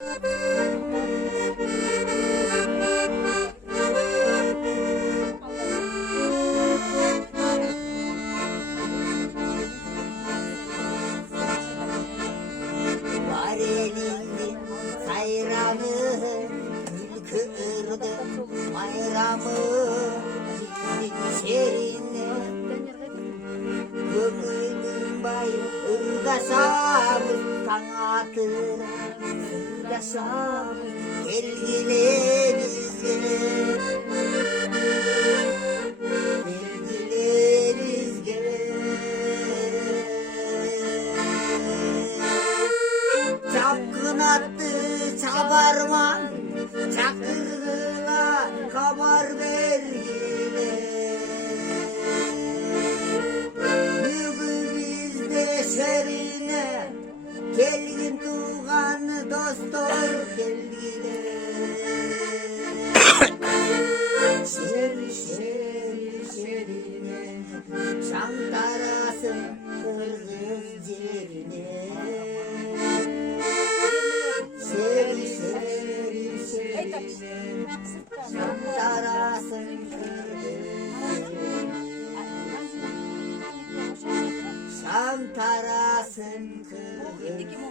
Var elinde sayramı, gül kırdı bayramı, şerine gönlüm bayır ırgaşamız kanatına ırgaşamız gelgileriz gelir gelgileriz gelir çapkın attı çabarman çakırına kamar vergiler şerine gelgin tuğan dostor gelgine şer şerine şam tarasın kırgız yerine şer şerine şam tarasın kırgız şam tarasın kırgız yerine